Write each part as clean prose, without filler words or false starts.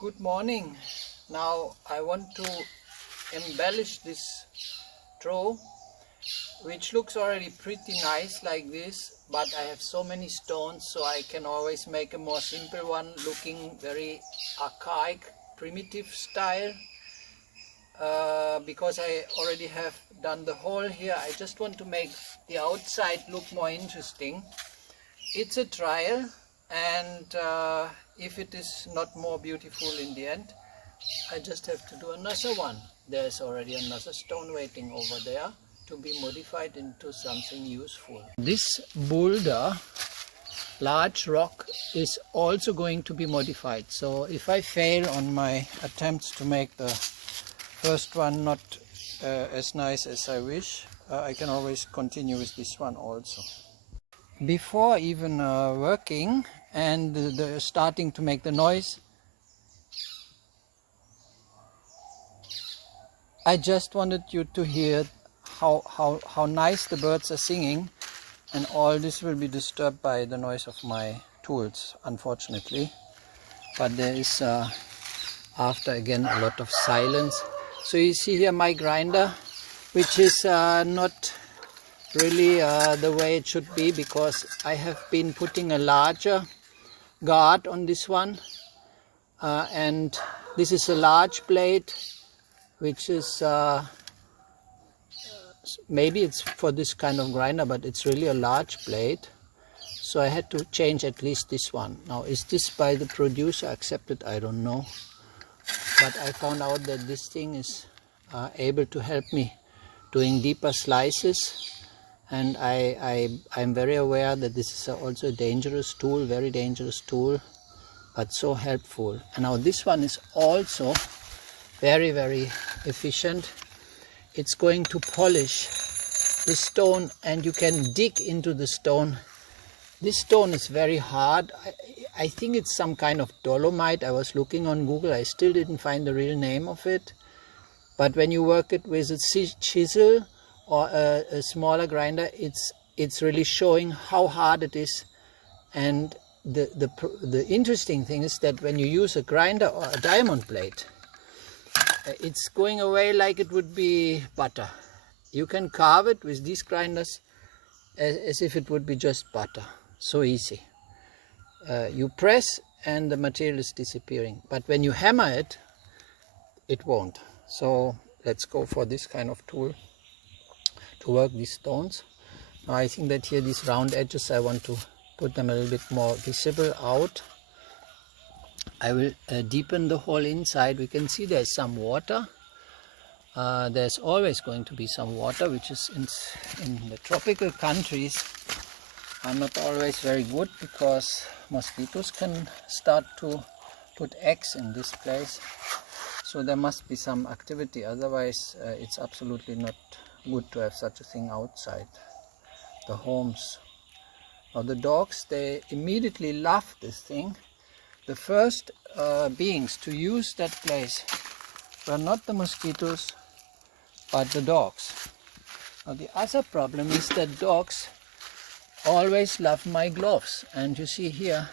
Good morning. Now I want to embellish this trough, which looks already pretty nice like this, but I have so many stones, so I can always make a more simple one looking very archaic, primitive style. Because I already have done the hole here, I just want to make the outside look more interesting. It's a trial, and if it is not more beautiful in the end, I just have to do another one. There's already another stone waiting over there to be modified into something useful. This boulder, large rock, is also going to be modified. So if I fail on my attempts to make the first one not as nice as I wish, I can always continue with this one also. Before even working and starting to make the noise, I just wanted you to hear how nice the birds are singing, and all this will be disturbed by the noise of my tools, unfortunately. But there is after again a lot of silence. So you see here my grinder, which is not really the way it should be, because I have been putting a larger guard on this one, and this is a large blade, which is maybe it's for this kind of grinder, but it's really a large blade, so I had to change at least this one. Now, is this by the producer accepted? I don't know, but I found out that this thing is able to help me doing deeper slices, and I'm very aware that this is also a dangerous tool, very dangerous tool, but so helpful. And now this one is also very, very efficient. It's going to polish the stone, and you can dig into the stone. This stone is very hard. I think it's some kind of dolomite. I was looking on Google, I still didn't find the real name of it. But when you work it with a chisel or a smaller grinder, it's really showing how hard it is. And the interesting thing is that when you use a grinder or a diamond blade, it's going away like it would be butter. You can carve it with these grinders as if it would be just butter. So easy. You press and the material is disappearing. But when you hammer it, it won't. So let's go for this kind of tool to work these stones. Now I think that here these round edges, I want to put them a little bit more visible out. I will deepen the hole inside. We can see there's some water. There's always going to be some water, which is in the tropical countries are not always very good, because mosquitoes can start to put eggs in this place. So there must be some activity, otherwise it's absolutely not good to have such a thing outside the homes. Now the dogs, they immediately love this thing. The first beings to use that place were not the mosquitoes, but the dogs. Now the other problem is that dogs always love my gloves, and you see here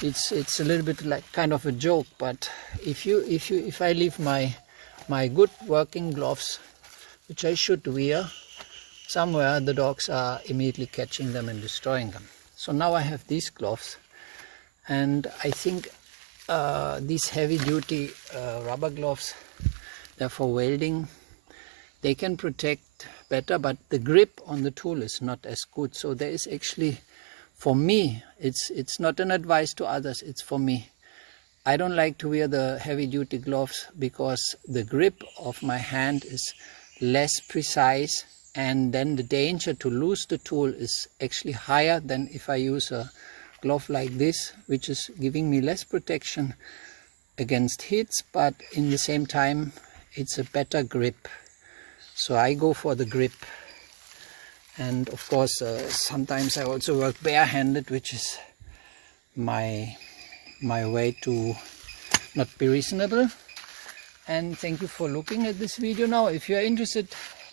it's a little bit like kind of a joke, but if I leave my good working gloves, which I should wear, somewhere, the dogs are immediately catching them and destroying them. So now I have these gloves, and I think these heavy duty rubber gloves, they're for welding. They can protect better, but the grip on the tool is not as good. So there is actually, for me, it's not an advice to others, it's for me. I don't like to wear the heavy duty gloves because the grip of my hand is less precise, and then the danger to lose the tool is actually higher than if I use a glove like this, which is giving me less protection against hits, but in the same time it's a better grip. So I go for the grip. And of course sometimes I also work barehanded, which is my way to not be reasonable. And thank you for looking at this video. Now if you are interested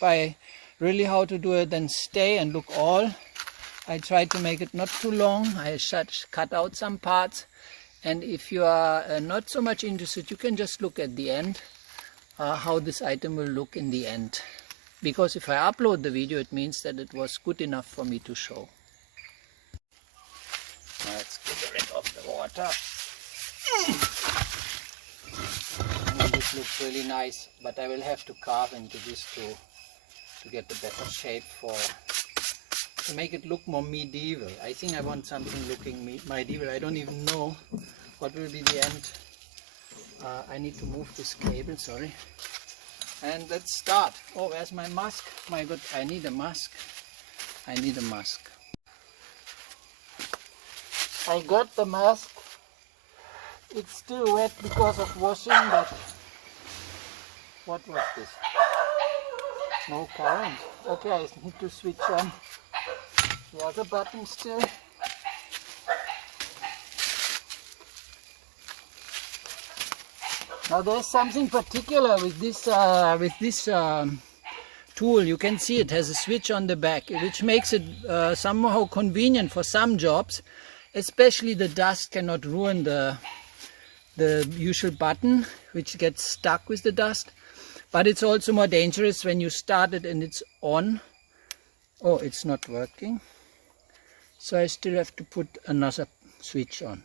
by really how to do it, then stay and look all. I tried to make it not too long. I cut out some parts, And if you are not so much interested, you can just look at the end how this item will look in the end. Because if I upload the video, it means that it was good enough for me to show. Let's get rid of the water. And this looks really nice, but I will have to carve into this to get a better shape to make it look more medieval. I think I want something looking medieval. I don't even know what will be the end. I need to move this cable, sorry. And let's start. Oh, where's my mask? My God, I need a mask. I need a mask. I got the mask. It's still wet because of washing, but what was this? No current. Okay, I need to switch on the other button still. Now there's something particular with this tool. You can see it has a switch on the back, which makes it somehow convenient for some jobs. Especially the dust cannot ruin the usual button, which gets stuck with the dust. But it's also more dangerous when you start it and it's on. Oh, it's not working. So I still have to put another switch on.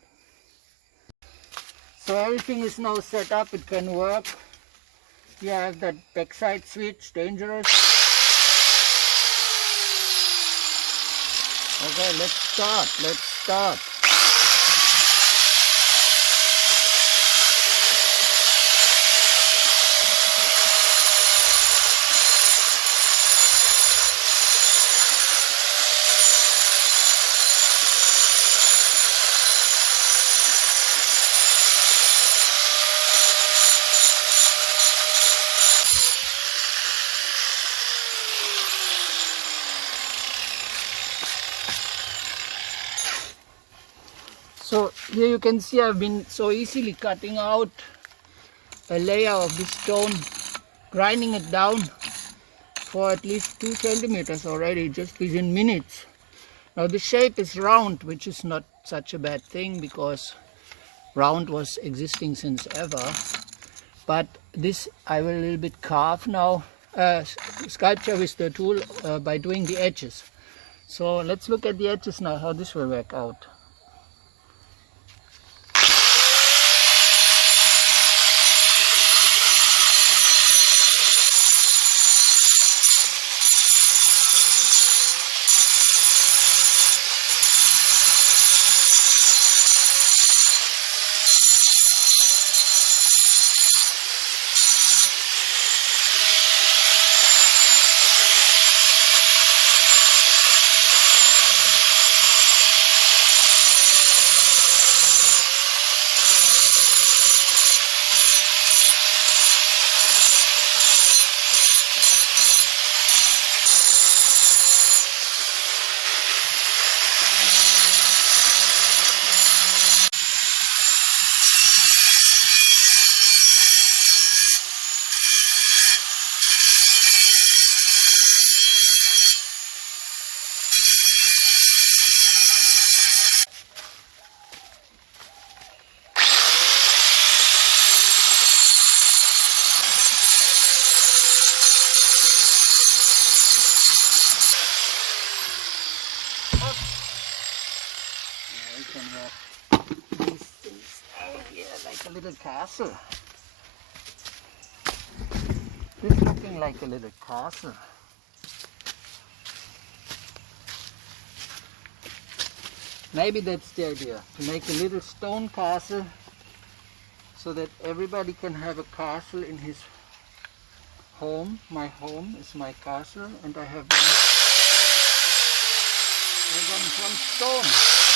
So everything is now set up, it can work. Here I have that backside switch, dangerous. Okay, let's start. So here you can see I've been so easily cutting out a layer of this stone, grinding it down for at least 2 centimeters already, just within minutes. Now the shape is round, which is not such a bad thing because round was existing since ever. But this I will a little bit carve now, sculpture with the tool by doing the edges. So let's look at the edges now, how this will work out. These things out here like a little castle. This is looking like a little castle. Maybe that's the idea, to make a little stone castle so that everybody can have a castle in his home. My home is my castle and I have one from stone.